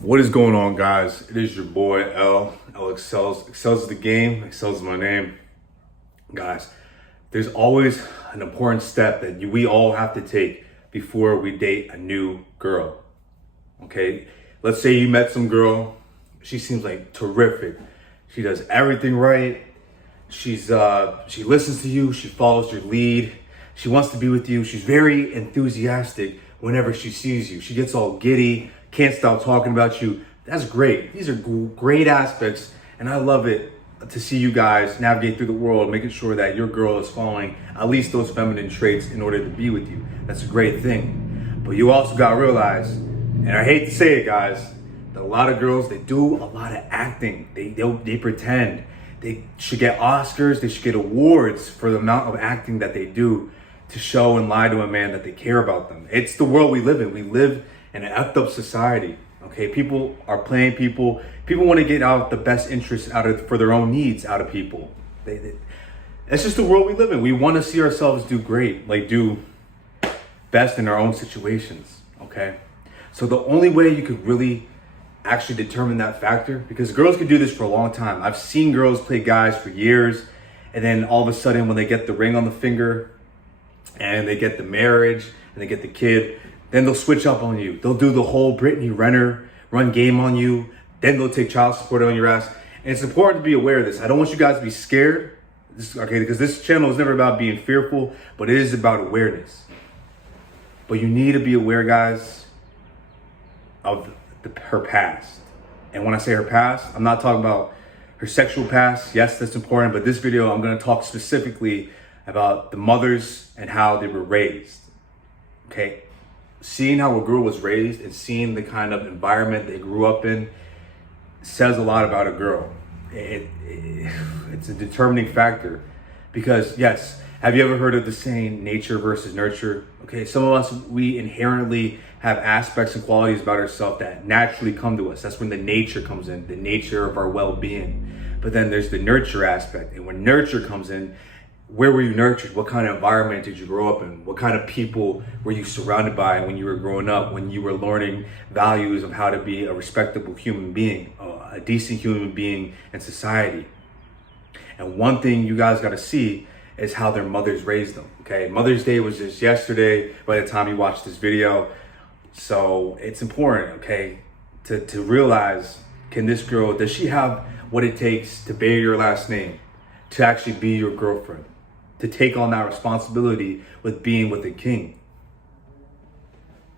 What is going on, guys? It is your boy elexcels. Excels is the game, excels is my name. Guys, there's always an important step that we all have to take before we date a new girl. Okay, let's say you met some girl, she seems like terrific. She does everything right. She listens to you, she follows your lead, she wants to be with you, she's very enthusiastic whenever she sees you. She gets all giddy, can't stop talking about you. That's great. These are great aspects, and I love it to see you guys navigate through the world, making sure that your girl is following at least those feminine traits in order to be with you. That's a great thing. But you also gotta realize, and I hate to say it, guys, that a lot of girls, they do a lot of acting. They pretend. They should get Oscars, they should get awards for the amount of acting that they do to show and lie to a man that they care about them. It's the world we live in. We live in an effed up society. Okay, people are playing people. People want to get out the best interest for their own needs out of people. That's just the world we live in. We want to see ourselves do great, do best in our own situations. Okay, so the only way you could really actually determine that factor, because girls can do this for a long time. I've seen girls play guys for years, and then all of a sudden when they get the ring on the finger and they get the marriage and they get the kid, then they'll switch up on you. They'll do the whole Brittany Renner run game on you. Then they'll take child support on your ass. And it's important to be aware of this. I don't want you guys to be scared, because this channel is never about being fearful, but it is about awareness. But you need to be aware, guys, of her past. And when I say her past, I'm not talking about her sexual past. Yes, that's important, but this video, I'm gonna talk specifically about the mothers and how they were raised, okay? Seeing how a girl was raised and seeing the kind of environment they grew up in says a lot about a girl. It's a determining factor, because yes, have you ever heard of the saying nature versus nurture? Okay, some of us, we inherently have aspects and qualities about ourselves that naturally come to us. That's when the nature comes in, the nature of our well-being. But then there's the nurture aspect. And when nurture comes in, where were you nurtured? What kind of environment did you grow up in? What kind of people were you surrounded by when you were growing up, when you were learning values of how to be a respectable human being, a decent human being in society? And one thing you guys got to see is how their mothers raised them, okay? Mother's Day was just yesterday by the time you watch this video. So it's important, okay, to realize, can this girl, does she have what it takes to bear your last name, to actually be your girlfriend, to take on that responsibility with being with a king?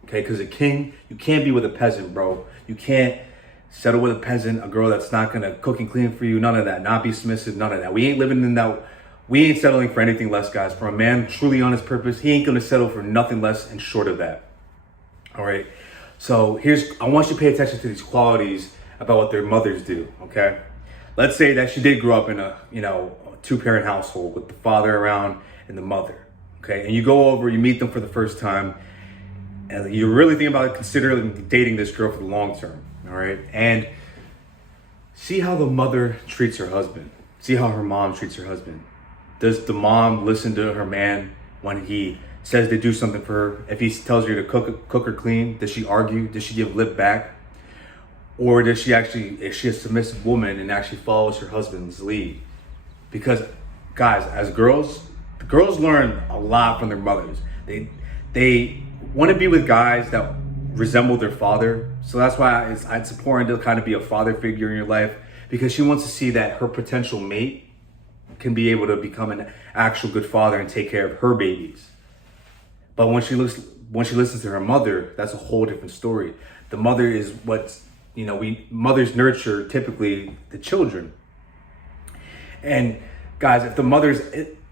Okay, because a king, you can't be with a peasant, bro. You can't settle with a peasant, a girl that's not gonna cook and clean for you, none of that, not be submissive, none of that. We ain't living in that, we ain't settling for anything less, guys. For a man truly on his purpose, he ain't gonna settle for nothing less and short of that. All right, so I want you to pay attention to these qualities about what their mothers do, okay? Let's say that she did grow up in a two-parent household with the father around and the mother, okay? And you go over, you meet them for the first time, and you're really thinking about considering dating this girl for the long term, all right? And see how the mother treats her husband. See how her mom treats her husband. Does the mom listen to her man when he says to do something for her? If he tells her to cook or clean, does she argue? Does she give lip back? Or does she actually, is she a submissive woman and actually follows her husband's lead? Because guys, as girls, the girls learn a lot from their mothers. They want to be with guys that resemble their father. So that's why it's important to kind of be a father figure in your life, because she wants to see that her potential mate can be able to become an actual good father and take care of her babies. But when she listens to her mother, that's a whole different story. The mother is mothers nurture typically the children. And guys, if the mother's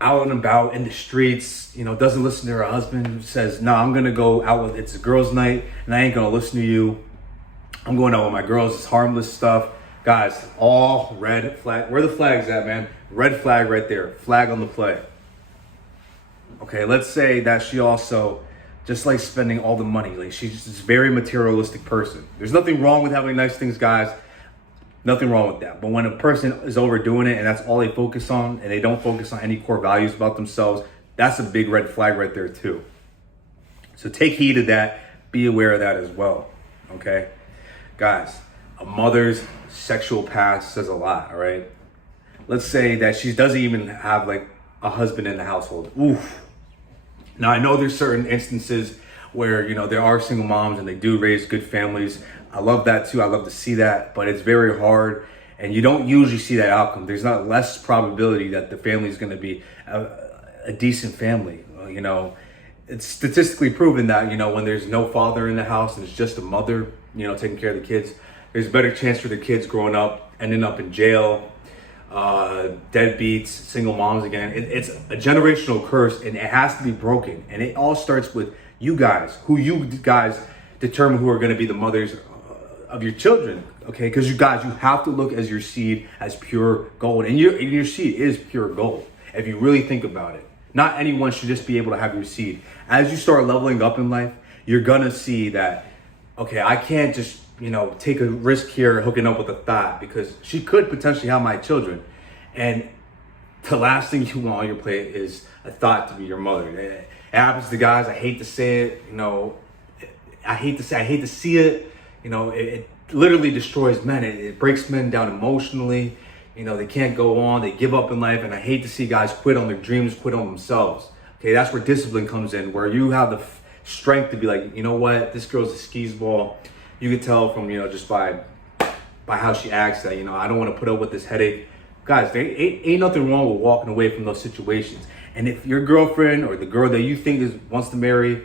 out and about in the streets, doesn't listen to her husband, says, no, I'm gonna go out it's a girls' night and I ain't gonna listen to you. I'm going out with my girls, it's harmless stuff. Guys, all red flag. Where are the flags at, man? Red flag right there, flag on the play. Okay, let's say that she also just likes spending all the money. She's just this very materialistic person. There's nothing wrong with having nice things, guys. Nothing wrong with that. But when a person is overdoing it and that's all they focus on, and they don't focus on any core values about themselves, that's a big red flag right there too. So take heed of that. Be aware of that as well, okay? Guys, a mother's sexual past says a lot, all right? Let's say that she doesn't even have like a husband in the household. Oof. Now, I know there's certain instances where, there are single moms and they do raise good families. I love that too. I love to see that, but it's very hard and you don't usually see that outcome. There's not less probability that the family is going to be a decent family. It's statistically proven that, when there's no father in the house and it's just a mother, taking care of the kids, there's a better chance for the kids growing up, ending up in jail, deadbeats, single moms again. It's a generational curse and it has to be broken. And it all starts with you guys, who you guys determine who are going to be the mothers of your children. Okay, because you have to look as your seed as pure gold. And your seed is pure gold, if you really think about it. Not anyone should just be able to have your seed. As you start leveling up in life, you're going to see that, okay, I can't just, take a risk here hooking up with a thought because she could potentially have my children. And the last thing you want on your plate is a thought to be your mother. It happens to guys. I hate to say it, I hate to see it. It literally destroys men. It breaks men down emotionally. They can't go on. They give up in life. And I hate to see guys quit on their dreams, quit on themselves. Okay, that's where discipline comes in, where you have the strength to be like, you know what, this girl's a skis ball. You can tell from, just by how she acts that, I don't want to put up with this headache. Guys, there ain't nothing wrong with walking away from those situations. And if your girlfriend or the girl that you think wants to marry,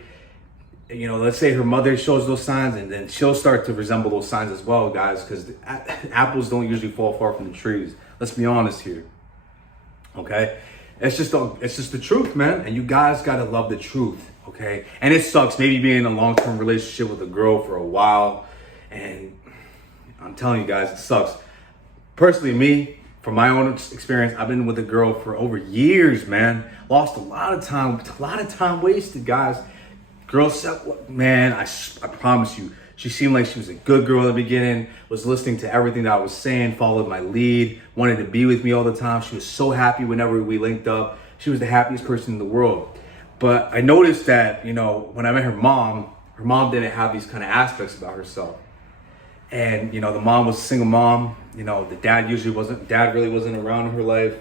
let's say her mother shows those signs, and then she'll start to resemble those signs as well, guys, because apples don't usually fall far from the trees. Let's be honest here. Okay? It's just the truth, man. And you guys got to love the truth. Okay? And it sucks maybe being in a long-term relationship with a girl for a while. And I'm telling you guys, it sucks. Personally, me, from my own experience, I've been with a girl for over years, man. Lost a lot of time wasted, guys. Girl said, man, I promise you, she seemed like she was a good girl in the beginning, was listening to everything that I was saying, followed my lead, wanted to be with me all the time. She was so happy whenever we linked up. She was the happiest person in the world. But I noticed that, when I met her mom didn't have these kind of aspects about herself. And, the mom was a single mom. The dad really wasn't around in her life.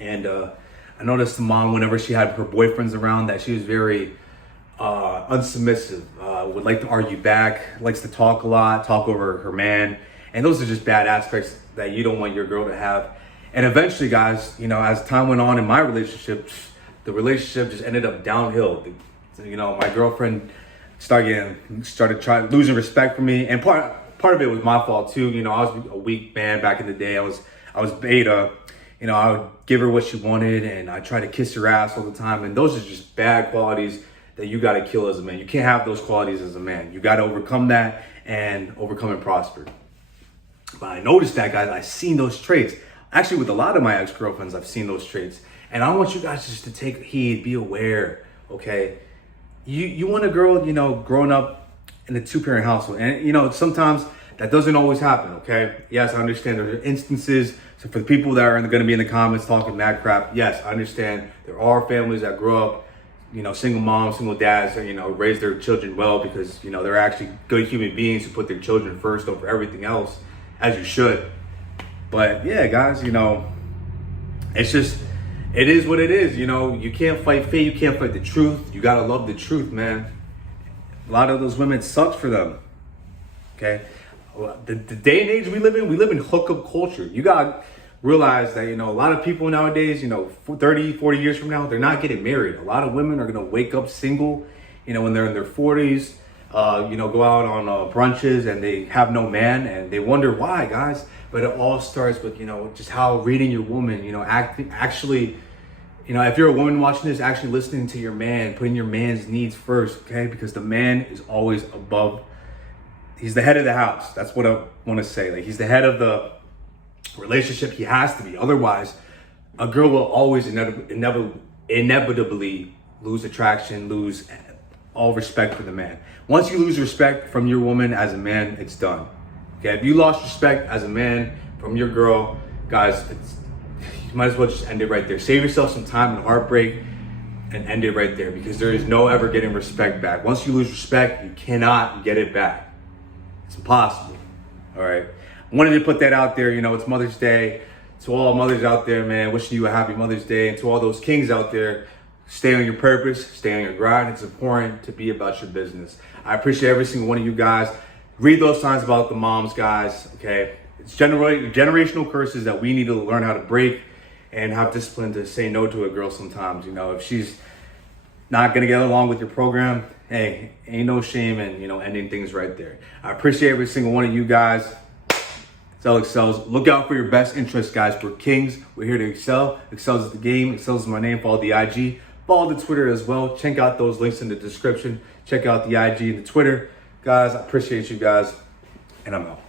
And I noticed the mom, whenever she had her boyfriends around, that she was very unsubmissive, would like to argue back, likes to talk a lot, talk over her man. And those are just bad aspects that you don't want your girl to have. And eventually, guys, as time went on in my relationship, the relationship just ended up downhill. My girlfriend started losing respect for me. And part of it was my fault too. I was a weak man back in the day. I was beta. I would give her what she wanted and I tried to kiss her ass all the time. And those are just bad qualities that you got to kill as a man. You can't have those qualities as a man. You got to overcome that and overcome and prosper. But I noticed that, guys, I've seen those traits. Actually, with a lot of my ex-girlfriends, I've seen those traits. And I want you guys just to take heed, be aware, okay? You want a girl, growing up in a two-parent household. And, sometimes that doesn't always happen, okay? Yes, I understand there are instances. So for the people that are going to be in the comments talking mad crap, yes, I understand. There are families that grow up, single moms, single dads, raise their children well because, they're actually good human beings who put their children first over everything else, as you should. But yeah, guys, it is what it is. You can't fight fate. You can't fight the truth. You got to love the truth, man. A lot of those women, it sucks for them. Okay. The day and age we live in hookup culture. You got to realize that, a lot of people nowadays, 30, 40 years from now, they're not getting married. A lot of women are going to wake up single, when they're in their 40s, go out on brunches and they have no man and they wonder why, guys. But it all starts with, just how reading your woman, actually, if you're a woman watching this, actually listening to your man, putting your man's needs first, okay? Because the man is always above. He's the head of the house. That's what I want to say. Like, he's the head of the relationship. He has to be. Otherwise, a girl will always inevitably lose attraction, lose all respect for the man. Once you lose respect from your woman as a man, it's done. Okay, if you lost respect as a man from your girl, guys, you might as well just end it right there. Save yourself some time and heartbreak and end it right there because there is no ever getting respect back. Once you lose respect, you cannot get it back. It's impossible. All right. I wanted to put that out there. You know, it's Mother's Day. To all mothers out there, man, wishing you a happy Mother's Day. And to all those kings out there, stay on your purpose, stay on your grind. It's important to be about your business. I appreciate every single one of you guys. Read those signs about the moms, guys, okay? It's generational curses that we need to learn how to break and have discipline to say no to a girl sometimes. You know, if she's not going to get along with your program, hey, ain't no shame in, you know, ending things right there. I appreciate every single one of you guys. It's elexcels. Look out for your best interests, guys. We're kings. We're here to excel. Excels is the game. Excels is my name. Follow the IG. Follow the Twitter as well. Check out those links in the description. Check out the IG and the Twitter. Guys, I appreciate you guys. And I'm out.